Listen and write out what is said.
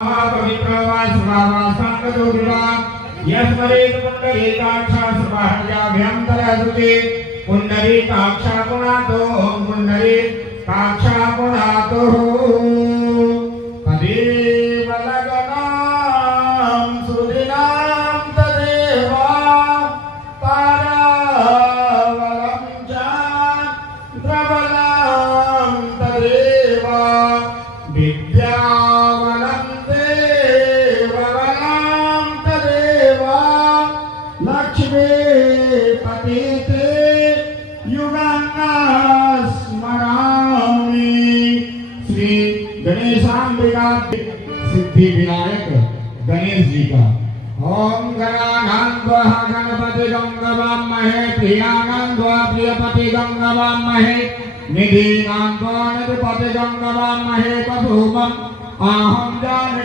पवित्रवा स्वावासांगदोषा यस्मरेत पुंडरीकाक्षा स्वाहजाभ्यंतरसुते पुंडरीकाक्षा गुणातो ओम पुंडरीकाक्षा गुणातो तदेव लगनां सुदिनां तदेव पारावलं चन्द्रबलं तदेव विद्यावलं देववलं तदेव लक्ष्मीपतिते युगान् स्मरामि। श्री गणेशांबिका सिद्धि विनायक गणेश जी का ओम गणानान्त्वा गणपति गंगवामहे प्रियानान्त्वा प्रियपति गंगवामहे निधीनान्त्वा निधिपति गंगवामहे बभूवम् अहं जाने